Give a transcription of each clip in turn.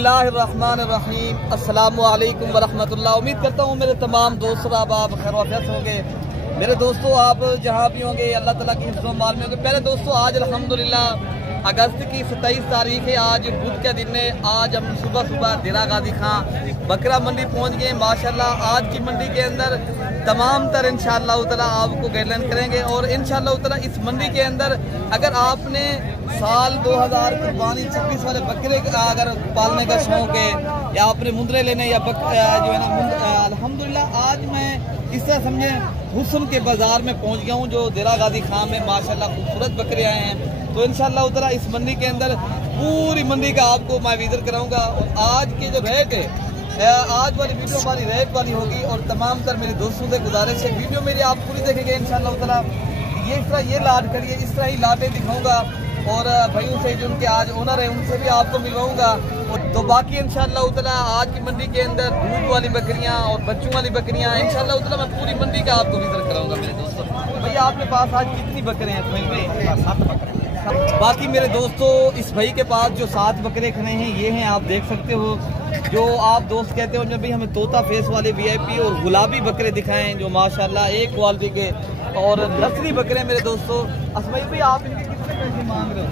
बिस्मिल्लाहिर्रहमानिर्रहीम। अस्सलामु अलैकुम वरहमतुल्लाह। उम्मीद करता हूँ मेरे तमाम दोस्त आप खैर वाफियत होंगे। मेरे दोस्तों, आप जहाँ भी होंगे अल्लाह ताला की हिफ्ज़ व अमान में होंगे। पहले दोस्तों, आज अल्हम्दुलिल्लाह अगस्त की 27 तारीख है, आज बुध के दिन है। आज हम सुबह सुबह देरा गाजी खां बकरा मंडी पहुँच गए माशाल्लाह। आज की मंडी के अंदर तमाम तर इंशाअल्लाह ताला आपको गाइडलाइन करेंगे और इंशाअल्लाह ताला इस मंडी के अंदर अगर आपने साल 2000 कुर्बानी 26 वाले बकरे अगर पालने का शौक है या आपने मुंदरे लेने या जो है ना, अल्हम्दुलिल्लाह आज मैं इस तरह समझे हुस्न के बाजार में पहुंच गया हूं जो देरा गाजी खां में माशाल्लाह खूबसूरत बकरे आए हैं। तो इंशाअल्लाह ताला इस मंडी के अंदर पूरी मंडी का आपको मैं विजिट कराऊंगा। और आज के जो रेट है, आज वाली वीडियो हमारी रेट वाली होगी और तमाम तर मेरे दोस्तों से गुजारिश है वीडियो मेरी आप पूरी देखेंगे इंशाअल्लाह ताला। ये इस तरह ये लाट खड़ी है, इस तरह ही लाटें दिखाऊंगा और भाइयों से जो उनके आज ओनर है उनसे भी आपको मिलवाऊंगा। तो बाकी इंशाअल्लाह ताला आज की मंडी के अंदर दूध वाली बकरियां और बच्चों वाली बकरियां इंशाअल्लाह ताला मैं पूरी मंडी का आपको विजिट कराऊंगा मेरे दोस्तों। भैया आपके पास आज कितनी बकरे हैं? 7 बकरे। बाकी मेरे दोस्तों, इस भाई के पास जो 7 बकरे खड़े हैं ये हैं, आप देख सकते हो। जो आप दोस्त कहते हो जब भी हमें तोता फेस वाले VIP और गुलाबी बकरे दिखाएं जो माशाल्लाह एक क्वालिटी के और नस्ली बकरे मेरे दोस्तों। असमाई भाई आप इनके कितने पैसे मांग रहे हो?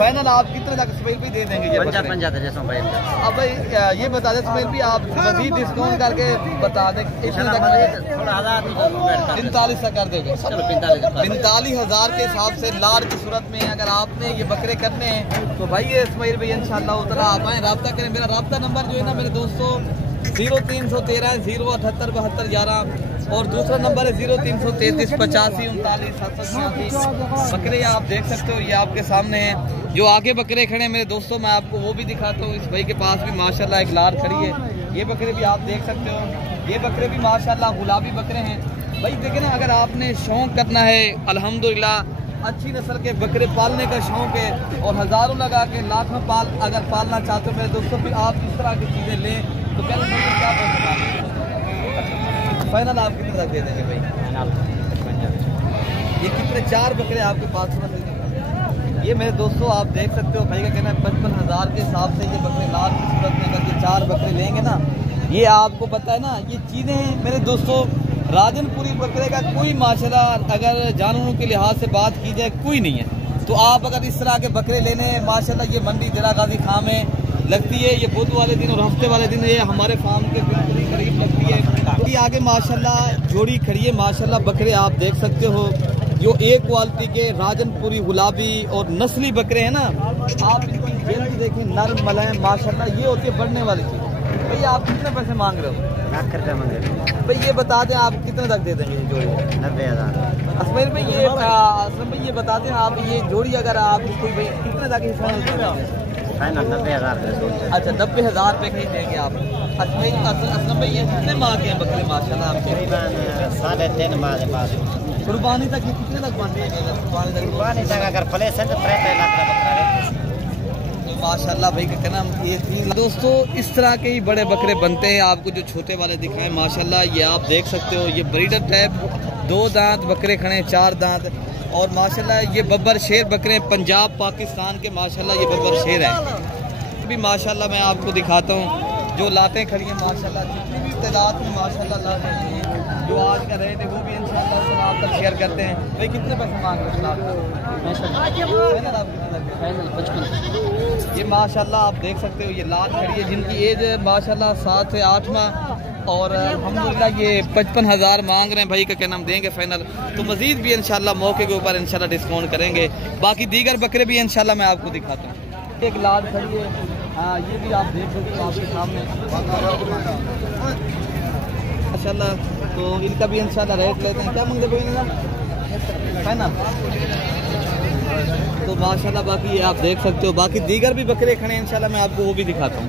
फाइनल आप कितने तक सुबह भी दे देंगे? ये 50 जैसा भाई। अब भाई ये बता दें सुबह भी आप मजीद डिस्काउंट करके बता दें। 45 तक कर देंगे। 45,000 के हिसाब से लार की सूरत में अगर आपने ये बकरे करने हैं तो भाई ये इसमाइल भाई इंशाअल्लाह ताला आप आए रब्ता करें। मेरा रब्ता नंबर जो है ना मेरे दोस्तों 0313 078 72 11 और दूसरा नंबर है 0333 85 39 786। बकरे आप देख सकते हो ये आपके सामने हैं। जो आगे बकरे खड़े हैं मेरे दोस्तों मैं आपको वो भी दिखाता हूँ। इस भाई के पास भी माशाल्लाह एक लार खड़ी है, ये बकरे भी आप देख सकते हो। ये बकरे भी माशाल्लाह गुलाबी बकरे हैं। भाई देखें ना, अगर आपने शौक करना है अल्हम्दुलिल्लाह अच्छी नस्ल के बकरे पालने का शौक है और हज़ारों लगा के लाखों अगर पालना चाहते हो मेरे दोस्तों फिर आप इस तरह की चीज़ें लें तो पहले क्या फाइनल आप कितने तक दे देंगे भाई? ये कितने 4 बकरे आपके पास? ये मेरे दोस्तों आप देख सकते हो भाई का कहना है 55,000 के हिसाब से ये बकरे लाल की सूरत में अगर ये 4 बकरे लेंगे ना, ये आपको पता है ना ये चीज़ें मेरे दोस्तों राजनपुरी बकरे का कोई माशाल्लाह अगर जानवरों के लिहाज से बात की जाए कोई नहीं है। तो आप अगर इस तरह के बकरे लेने हैं माशाल्लाह ये मंडी देरा गाजी खां में लगती है। ये बुध वाले दिन और हफ्ते वाले दिन ये हमारे फार्म के बिल्कुल ही करीब लगती है। आगे माशाल्लाह जोड़ी खड़ी है माशाल्लाह बकरे आप देख सकते हो जो एक क्वालिटी के राजनपुरी गुलाबी और नस्ली बकरे हैं ना। आप इनकी जल्दी देखें नरम मलैम माशाल्लाह, ये होती है बढ़ने वाली चीज़। भैया आप कितने पैसे मांग रहे हो? 1 लाख रुपये मांग रहे हो। भाई ये बता दें आप कितने तक दे देंगे जोड़ी? 90,000। असमैर भाई ये असलम भाई ये बता दें आप ये जोड़ी अगर आप कोई भाई कितने तक फाइनल 90,000। अच्छा 90,000 रुपये कहीं देंगे आप? असलम भाई ये कितने माह के हैं बकरे माशाल्लाह आपके? 3.5 माह के पास। कुर्बानी तक कितने तक बनते हैं? कुर्बानी तक अगर प्लेस है तो 3.5 लाख का बकरा है माशाल्लाह भाई का कहना। ये दोस्तों इस तरह के ही बड़े बकरे बनते हैं। आपको जो छोटे वाले दिखाएं माशाल्लाह ये आप देख सकते हो। ये ब्रीडर टाइप 2 दांत बकरे खड़े हैं, 4 दांत और माशाल्लाह ये बब्बर शेर बकरे पंजाब पाकिस्तान के माशाल्लाह ये बब्बर शेर है। भी माशाल्लाह मैं आपको दिखाता हूँ जो लातें खड़ी हैं माशाल्लाह जितनी भी तादाद में माशाल्लाह लातें खड़ी हैं। जो आज का रेट है वो भी इंशाल्लाह आप तक शेयर करते हैं। भाई कितने पैसे मांग रहे हैं? 55। ये माशाल्लाह आप देख सकते हो ये लात खड़ी है जिनकी एज माशाल्लाह 7 से 8 माह और अल्हम्दुलिल्लाह ये 55,000 मांग रहे हैं। भाई का क्या नाम देंगे फाइनल तो मजीद भी इंशाल्लाह मौके के ऊपर इंशाल्लाह डिस्काउंट करेंगे। बाकी दीगर बकरे भी इंशाल्लाह मैं आपको दिखाता हूँ। एक लात खड़ी है, हाँ ये भी आप देख सकते हो आपके सामने माशाल्लाह। तो इनका भी इंशाल्लाह रेट लेते हैं। क्या मंगे फाइनल तो माशाल्लाह। बाकी आप देख सकते हो बाकी दीगर भी बकरे खड़े हैं इंशाल्लाह मैं आपको वो भी दिखाता हूँ।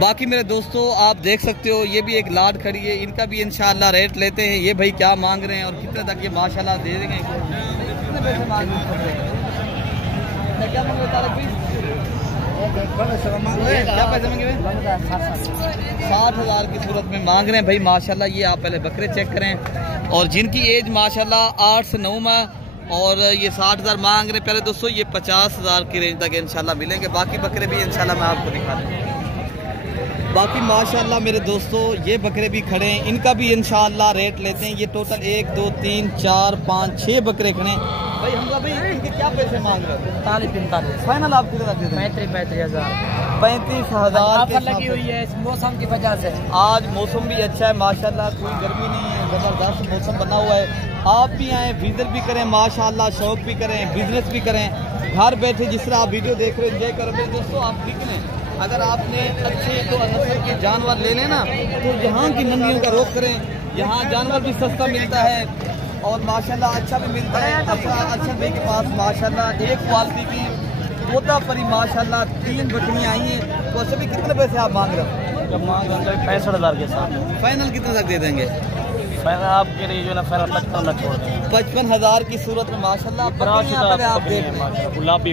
बाकी मेरे दोस्तों आप देख सकते हो ये भी एक लाट खड़ी है, इनका भी इंशाल्लाह रेट लेते हैं। ये भाई क्या मांग रहे हैं और कितने तक ये माशाल्लाह दे देंगे? कितने पैसे मांग रहे हैं? क्या मांग रहे हैं? क्या पैसे मांगे? 60,000 की सूरत में मांग रहे हैं भाई माशाल्लाह। ये आप पहले बकरे चेक करें और जिनकी एज माशाल्लाह 8 से 9 माह और ये 60,000 मांग रहे पहले दोस्तों, ये 50,000 की रेंज तक इंशाल्लाह मिलेंगे। बाकी बकरे भी इंशाल्लाह मैं आपको दिखा दूँ। बाकी माशाल्लाह मेरे दोस्तों ये बकरे भी खड़े हैं, इनका भी इंशाल्लाह रेट लेते हैं। ये टोटल 1 2 3 4 5 6 बकरे खड़े हैं। भाई हमजा भाई इनके क्या पैसे मांग रहे हैं? 45 फाइनल आप कितना रखते हैं? 35,000 लगी हुई है इस मौसम की वजह से। आज मौसम भी अच्छा है माशाल्लाह, कोई गर्मी नहीं है, ज़बरदस्त मौसम बना हुआ है। आप भी आएँ, विजिट भी करें माशाल्लाह, शौक भी करें, बिजनेस भी करें, घर बैठे जिस तरह आप वीडियो देख रहे हो एंजॉय करो। मेरे दोस्तों आप निकलें, अगर आपने अच्छे तो नस्ल के जानवर ले लेना तो यहाँ की मंडियों का रुख करें। यहाँ जानवर भी सस्ता मिलता है और माशाल्लाह अच्छा भी मिलता है। अच्छा भाई के पास माशाल्लाह एक क्वालिटी की तोता परी माशाल्लाह 3 बकरियाँ आई हैं। तो अच्छा भी कितने पैसे आप मांग रहे हो? मांग 65,000 के साथ। फाइनल कितने तक दे देंगे? फाइनल आपके लिए जो ना फाइनल 55 लाख छोड़ देंगे। 55,000 की सूरत में माशाल्लाह आप देख गुलाबी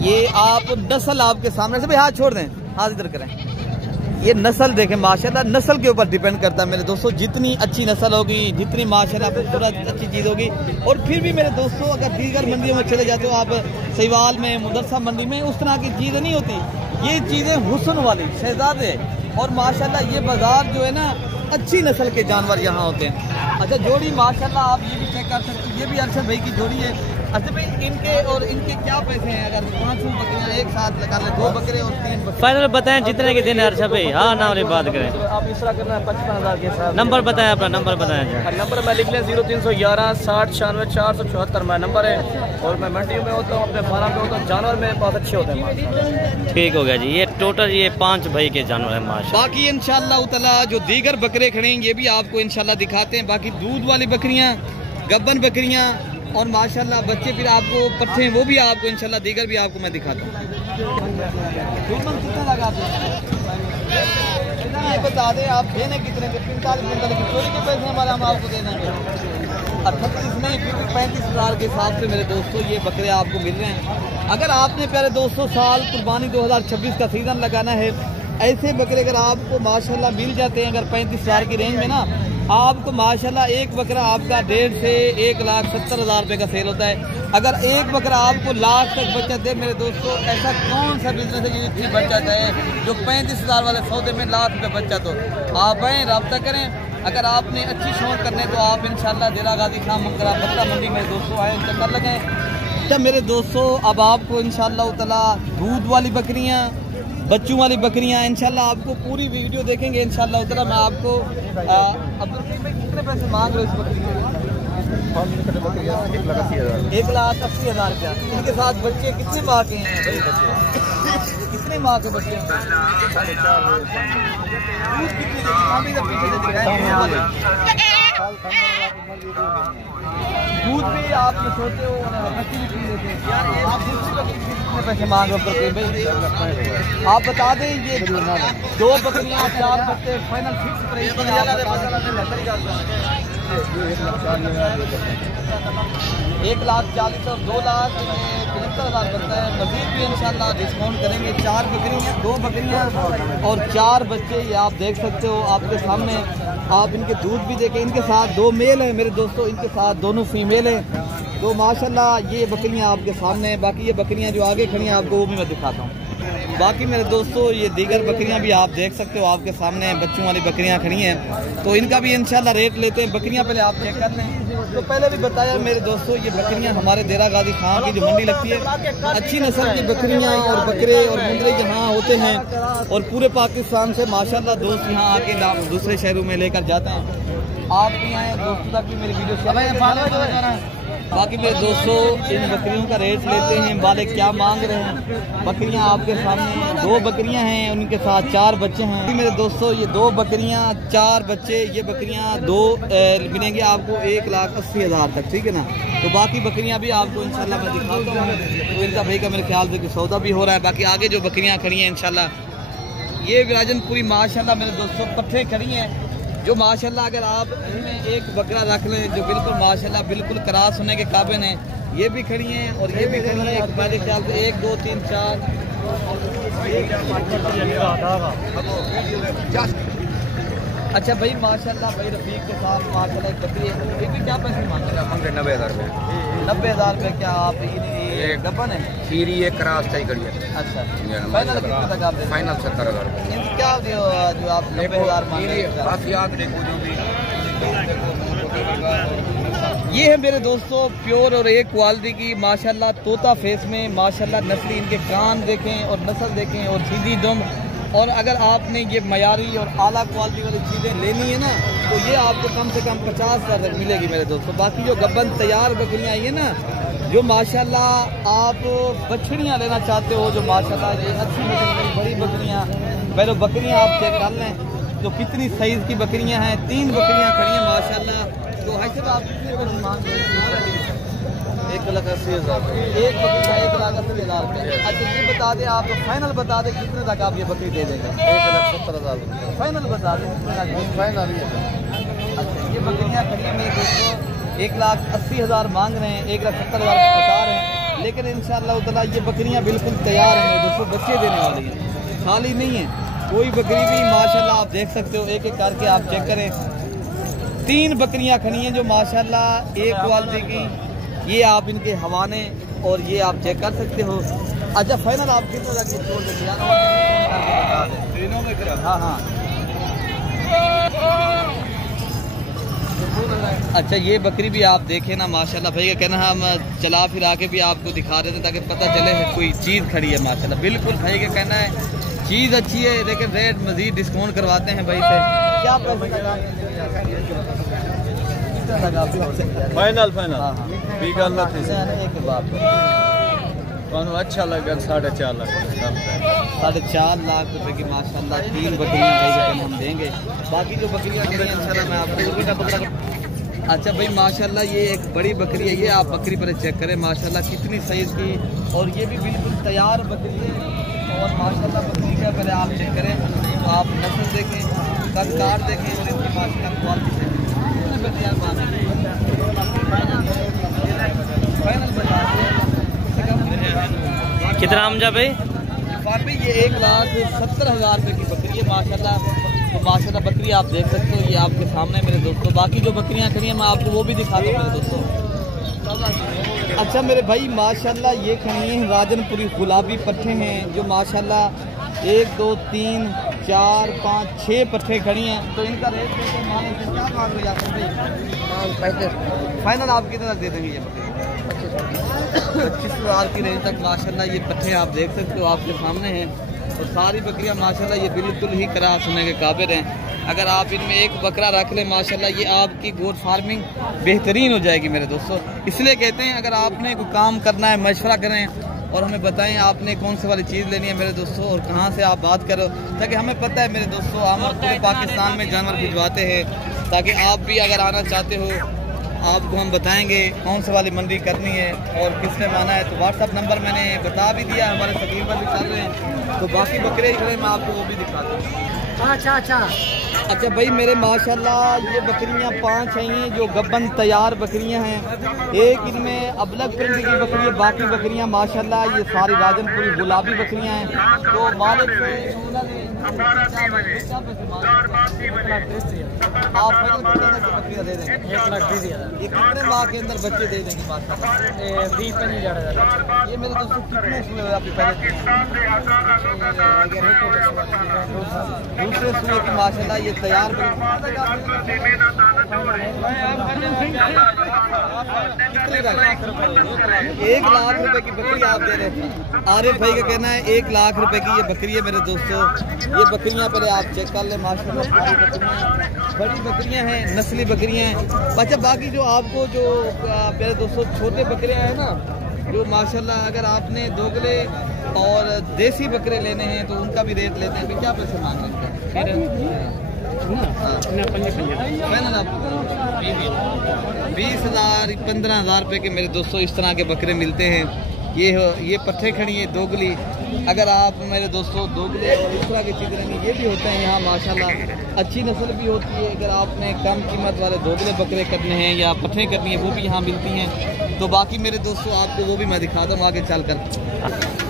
ये आप नस्ल आपके सामने से भाई हाथ छोड़ दें, हाथ इधर करें। ये नस्ल देखें माशाल्लाह, नस्ल के ऊपर डिपेंड करता है मेरे दोस्तों। जितनी अच्छी नस्ल होगी, जितनी माशाल्लाह खूबसूरत अच्छी चीज़ होगी। और फिर भी मेरे दोस्तों अगर दीगर मंडियों में चले जाते हो आप, सहीवाल में, मुदरसा मंडी में, उस तरह की चीज़ें नहीं होती। ये चीज़ें हुस्न वाली शहजादे और माशाल्लाह ये बाजार जो है ना अच्छी नस्ल के जानवर यहाँ होते हैं। अच्छा जोड़ी माशाल्लाह आप ये भी चेक कर सकते हो, ये भी अरशद भाई की जोड़ी है। अच्छा भाई इनके और इनके क्या पैसे हैं? अगर 5 बकरियाँ एक साथ लगा ले, 2 बकरे और 3 बकरे फाइनल बताएं जितने के दिन अरशद भाई। हाँ ना वाली बात करें, आप इस तरह करना है 55,000 के साथ। नंबर बताएं, अपना नंबर बताएं। नंबर मैं लिख लें 0311 60 96 474 मेरा नंबर है। और मैं मंडी में होता हूँ, अपने फार्म में होता हूँ, जानवर मेरे बहुत अच्छे होते हैं। ठीक हो गया जी। ये टोटल ये 5 भाई के जानवर है माशाल्लाह। बाकी इंशाल्लाह ताला जो दीगर बकरे खड़े हैं ये भी आपको इंशाल्लाह दिखाते हैं। बाकी दूध वाली बकरियाँ, गब्बन बकरियाँ और माशाल्लाह बच्चे फिर आपको पट्टे हैं वो भी आपको इंशाल्लाह दीगर भी आपको मैं दिखाता हूँ। ये बता दें आप देने कितने के? 45 की चोरी के पैसे हमारे हम आपको दे देंगे। 38 नहीं फिर भी 35,000 के हिसाब से मेरे दोस्तों ये बकरे आपको मिल रहे हैं। अगर आपने प्यारे दोस्तों साल कुर्बानी 2026 का सीज़न लगाना है, ऐसे बकरे अगर आपको माशाल्लाह मिल जाते हैं अगर 35,000 की रेंज में ना, आपको माशाल्लाह एक बकरा आपका 1.5 से 1,70,000 रुपये का सेल होता है। अगर एक बकरा आपको लाख तक बचत दे मेरे दोस्तों, ऐसा कौन सा बिजनेस है जितनी बचत है जो 35,000 वाले सौदे में लाख रुपये बचत हो? आप आएँ, रब्ता करें। अगर आपने अच्छी शौक करने तो आप इंशाल्लाह देरा गाजी खां मंगरा बकरा मंडी में दोस्तों आए, चक्कर लगाएं। क्या मेरे दोस्तों अब आपको इंशाल्लाह ताला दूध वाली बकरियाँ, बच्चों वाली बकरियाँ इंशाल्लाह आपको पूरी वीडियो देखेंगे इंशाल्लाह ताला। मैं आपको अब्दुल करीम भाई कितने पैसे मांग रहे हो इस बकरी के? 1,80,000 रुपया। इनके साथ बच्चे कितने माह के हैं? कितने माह के बच्चे हैं? दूध भी आप सोते हो, बच्चे भी पी लेते हैं यार। आप कितने पैसे मांग रहे हो भाई? आप बता दें ये 2 बकरियाँ 4 बच्चे फाइनल फिक्स प्राइस 1,40,000 और 2,75,000 बनता है। मजीद भी इंशाल्लाह डिस्काउंट करेंगे। 4 बकरियाँ, 2 बकरियाँ और 4 बच्चे ये आप देख सकते हो आपके सामने। आप इनके दूध भी देखें, इनके साथ 2 मेल हैं मेरे दोस्तों, इनके साथ दोनों फीमेल हैं। तो माशाल्लाह ये बकरियाँ आपके सामने हैं। बाकी ये बकरियाँ जो आगे खड़ी हैं आपको वो भी मैं दिखाता हूँ। बाकी मेरे दोस्तों ये दीगर बकरियां भी आप देख सकते हो आपके सामने, बच्चों वाली बकरियां खड़ी हैं। तो इनका भी इंशाल्लाह रेट लेते हैं। बकरियां पहले आप चेक कर लें। तो पहले भी बताया मेरे दोस्तों ये बकरियां हमारे देरा गाजी खां की जो मंडी लगती है, अच्छी नस्ल की बकरियां और बकरे और मुंडरे यहाँ होते हैं। और पूरे पाकिस्तान से माशाल्लाह दोस्त यहाँ आके दूसरे शहरों में लेकर जाते हैं। आप भी आए, दोस्तों तक भी मेरी वीडियो शेयर। बाकी मेरे दोस्तों इन बकरियों का रेट लेते हैं, मालिक क्या मांग रहे हैं। बकरियां आपके सामने 2 बकरियां हैं, उनके साथ 4 बच्चे हैं। मेरे दोस्तों ये 2 बकरियां 4 बच्चे, ये बकरियां 2 मिलेंगे आपको 1,80,000 तक, ठीक है ना। तो बाकी बकरियां भी आपको इंशाल्लाह मैं दिखाता हूँ। तो इनका भाई का मेरे ख्याल से सौदा भी हो रहा है। बाकी आगे जो बकरियाँ खड़ी हैं इंशाल्लाह ये विराजनपुरी माशाल्लाह मेरे दोस्तों पट्टे खड़ी हैं जो माशाल्लाह अगर आप इनमें एक बकरा रख लें जो बिल्कुल माशाल्लाह बिल्कुल क्रास होने के काबिल हैं, ये भी खड़ी हैं और ये भी खड़ी हैं। मेरे ख्याल से 1 2 3 4 अच्छा अच्छा भाई माशाल्लाह भाई रफीक के साथ माशाल्लाह एक बकरी है, ये भी क्या पैसे मांग रहे हैं? हमने 90,000 रुपये। 90,000 रुपये। क्या आप ये गब्बन है? खीरी एक क्रास चाहिए करिए। अच्छा फाइनल कितने तक आप देंगे? फाइनल 70,000 रुपये। क्या जो आप 90,000 मांग रहे हैं? बाकी आप देखो जो भी ये है मेरे दोस्तों प्योर और एक क्वालिटी की माशाल्लाह तोता फेस में माशाल्लाह नस्ली, इनके कान देखें और नस्ल देखें और सीधी दुम। और अगर आपने ये मयारी और आला क्वालिटी वाली चीज़ें लेनी है ना तो ये आपको कम से कम 50,000 तक मिलेगी मेरे दोस्तों। बाकी जो गब्बन तैयार बकरियाँ आई है ना, जो माशाल्लाह आप बछड़ियाँ लेना चाहते हो, जो माशाल्लाह ये अच्छी बड़ी बकरियाँ, पहले बकरियाँ आप चेक कर लें तो कितनी साइज़ की बकरियाँ हैं। 3 बकरियाँ खड़ी हैं माशाल्लाह। तो ऐसे तो आप कितने बकरी मांग रहे हैं? 1,80,000। एक बकरी का 1,80,000 रुपये। अच्छा ये बता दें, आप फाइनल बता दें कितने तक आप ये बकरी दे देंगे? 1,70,000 फाइनल बता दें। फाइनल अच्छा ये बकरियाँ खड़ी हैं मेरे दोस्तों, 1,80,000 मांग रहे हैं, 1,70,000 बता रहे हैं। लेकिन इंशाअल्लाह ताला ये बकरियाँ बिल्कुल तैयार हैं मेरे दोस्तों, बच्चे देने वाली हैं, खाली नहीं है कोई बकरी भी। माशाल्लाह आप देख सकते हो, एक एक करके आप चेक करें। 3 बकरियां खड़ी हैं जो माशाल्लाह एक क्वालिटी की। ये आप इनके हवाने और ये आप चेक कर सकते हो। अच्छा फाइनल आप कितने तक छोड़ देते हैं? हाँ हाँ अच्छा ये बकरी भी आप देखें ना माशाल्लाह। भाई का कहना हम चला फिरा के भी आपको दिखा रहे थे ताकि पता चले कोई चीज़ खड़ी है माशाल्लाह। बिल्कुल भाई का कहना है चीज़ अच्छी है, लेकिन रेट मजीद डिस्काउंट करवाते हैं भाई से। क्या फाइनल हाँ हाँ एक बात अच्छा लगा 4.5 लाख 4.5 लाख रुपए की माशाल्लाह 3 बकरियां भाई हम देंगे। बाकी जो बकरियां इंशाल्लाह मैं आपको अच्छा भाई माशाल्लाह ये एक बड़ी बकरी है, ये आप बकरी पर चेक करें माशाल्लाह कितनी साइज की, और ये भी बिल्कुल तैयार बकरी है। और माशाल्लाह बकरी का पहले आप चेक करें तो आप नस्ल देखें, कंकार देखें और इसकी माशाल्लाह क्वालिटी देखें। कितना हमजा भाई? ये 1,70,000 रुपये की बकरी है माशाल्लाह। तो माशाल्लाह बकरी आप देख सकते हो, ये आपके सामने मेरे दोस्तों। बाकी जो बकरियां खड़ी हैं मैं आपको वो भी दिखा दूँ मेरे दोस्तों। अच्छा मेरे भाई माशाल्लाह ये खड़ी हैं राजनपुरी गुलाबी पट्टे हैं जो माशाल्लाह 1 2 3 4 5 6 पट्टे खड़ी हैं। तो इनका रेट क्या मांग रहे हैं भाई? फाइनल आप कितने तक दे देंगे ये बकरी? 25,000 की रेंज तक माशाल्लाह ये पट्टे आप देख सकते हो आपके सामने हैं। और सारी बकरियां माशाल्लाह ये बिल्कुल ही क्रास होने के काबिल हैं। अगर आप इनमें एक बकरा रख लें माशाल्लाह ये आपकी गोट फार्मिंग बेहतरीन हो जाएगी मेरे दोस्तों। इसलिए कहते हैं अगर आपने कोई काम करना है मशवरा करें और हमें बताएं आपने कौन सी वाली चीज़ लेनी है मेरे दोस्तों और कहाँ से आप बात करो, ताकि हमें पता है मेरे दोस्तों। हम पूरे पाकिस्तान में जानवर भिजवाते हैं ताकि आप भी अगर आना चाहते हो आपको हम बताएंगे कौन सी वाली मंडी करनी है और किसने माना है। तो व्हाट्सअप नंबर मैंने बता भी दिया, हमारे स्क्रीन पर भी चल रहे हैं। तो बाकी बकरे मैं आपको वो भी दिखाता हूँ। अच्छा भाई मेरे माशाल्लाह ये बकरियां 5 आई हैं जो गब्बन तैयार बकरियां हैं। एक इनमें अबलग प्रिंट की बकरी है, बाकी बकरियां माशाल्लाह ये सारी राजनपुरी गुलाबी बकरियां हैं। तो मालिक से आप बकरियां दे देंगे 1,30,000। ये कितने माह के अंदर बच्चे दे देंगे माशाल्लाह? 20-25,000। ये मेरे दोस्तों कितने सुए हुए आपके पहले दूसरे सुए की माशाल्लाह ये तैयार 1,00,000 रुपए की बकरी आप दे रहे हैं। आरिफ भाई का कहना है 1,00,000 रुपए की ये बकरी है मेरे दोस्तों। ये बकरियां पहले आप चेक कर ले माशाल्लाह बड़ी बकरियां हैं, नस्ली बकरियां हैं। अच्छा बाकी जो आपको जो मेरे दोस्तों छोटे बकरियां हैं ना जो माशाल्लाह अगर आपने दोगले और देसी बकरे लेने हैं तो उनका भी रेट लेते हैं। क्या पैसे मांग रहे हैं? 20,000 15,000 रुपये के मेरे दोस्तों इस तरह के बकरे मिलते हैं। ये पट्टे खड़ी है दोगली। अगर आप मेरे दोस्तों दोगले और इस तरह की चीज़ें लेंगे ये भी होते हैं यहाँ माशाल्लाह, अच्छी नस्ल भी होती है। अगर आपने कम कीमत वाले दोगले बकरे करने हैं या पट्टे करनी है वो भी यहाँ मिलती हैं। तो बाकी मेरे दोस्तों आपको वो भी मैं दिखाता हूँ आगे चल कर।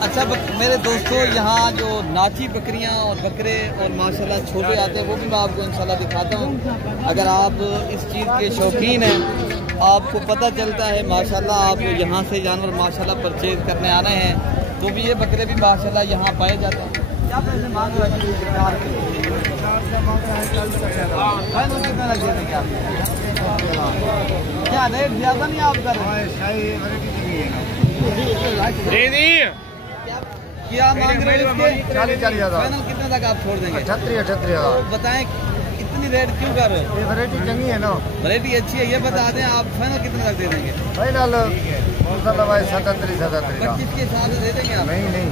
अच्छा मेरे दोस्तों, यहाँ जो नाची बकरियाँ और बकरे और माशाल्लाह छोटे आते हैं वो भी मैं आपको इंशाल्लाह दिखाता हूँ। अगर आप इस चीज़ के शौकीन हैं, आपको पता चलता है माशाल्लाह, आप यहाँ से जानवर माशाल्लाह परचेज करने आने हैं तो भी ये बकरे भी माशाल्लाह यहाँ पाए जाते हैं। क्या पैसे मांग रहे हैं? क्या रेट ज़्यादा नहीं आप कर क्या मांग रहे हैं इसके? 40,000 कितने तक आप छोड़ देंगे? 38,000 बताएं इतनी रेट क्यों कर रहे हो? ये वैरायटी चंगी है ना, वैरायटी अच्छी है, ये बता दें आप फाइनल कितने तक दे देंगे? फाइनल 37,000 25 के हिसाब से दे देंगे आप? नहीं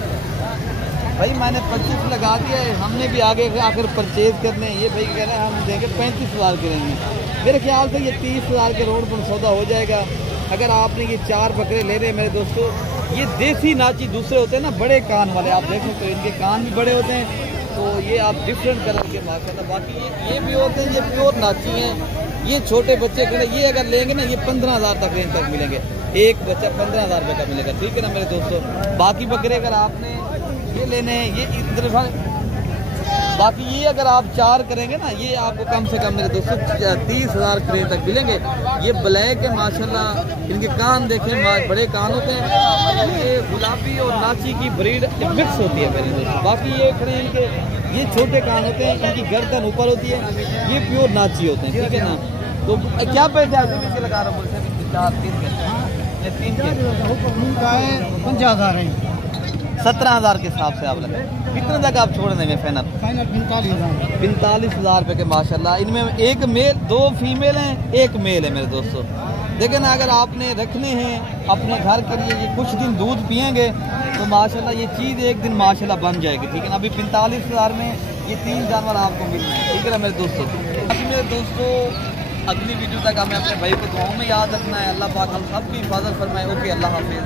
भाई मैंने 25 लगा दिया है, हमने भी आगे आकर परचेज करने, ये भाई कह रहे हैं हम देंगे 35,000 के रहेंगे। मेरे ख्याल से ये 30,000 के रोड पर सौदा हो जाएगा। अगर आपने ये 4 बकरे ले रहे हैं मेरे दोस्तों, ये देसी नाची दूसरे होते हैं ना, बड़े कान वाले, आप देख सकते हो इनके कान भी बड़े होते हैं, तो ये आप डिफरेंट कलर के माशाल्लाह। बाकी ये भी होते हैं, ये प्योर नाची हैं। ये छोटे बच्चे खड़े, ये अगर लेंगे ना ये 15,000 तक रेंज तक मिलेंगे, एक बच्चा 15,000 रुपये का मिलेगा, ठीक है ना मेरे दोस्तों। बाकी बकरे अगर आपने ये लेने हैं, ये इधर बाकी ये अगर आप 4 करेंगे ना, ये आपको कम से कम मेरे दोस्तों 30,000 रेंज तक मिलेंगे। ये ब्लैक है माशाल्लाह, इनके कान देखें बड़े कान होते हैं। ये गुलाबी और नाची की ब्रीड मिक्स होती है मेरे दोस्तों। बाकी ये खड़े इनके ये छोटे कान होते हैं, इनकी गर्दन ऊपर होती है, ये प्योर नाची होते हैं, ठीक है ना। तो क्या पैसे आप किसके लगा रहे हो? बोलते हैं 4 3 के 3 के 50,000 है, 17,000 के हिसाब से आप लगे। कितने तक आप छोड़ देंगे फाइनल? 45,000 रुपये के माशाल्लाह। इनमें एक मेल 2 फीमेल हैं, 1 मेल है मेरे दोस्तों। देखिए ना, अगर आपने रखने हैं अपने घर के लिए, ये कुछ दिन दूध पियेंगे तो माशाल्लाह ये चीज़ एक दिन माशाल्लाह बन जाएगी, ठीक है ना। अभी 45,000 में ये 3 जानवर आपको मिल रहे हैं, ठीक है ना मेरे दोस्तों। अभी मेरे दोस्तों अगली वीडियो तक हमें अपने भाई को दुआओं में याद रखना है। अल्लाह पाक हम सब की हिफाजत फरमाए। ओके, अल्लाह हाफिज़।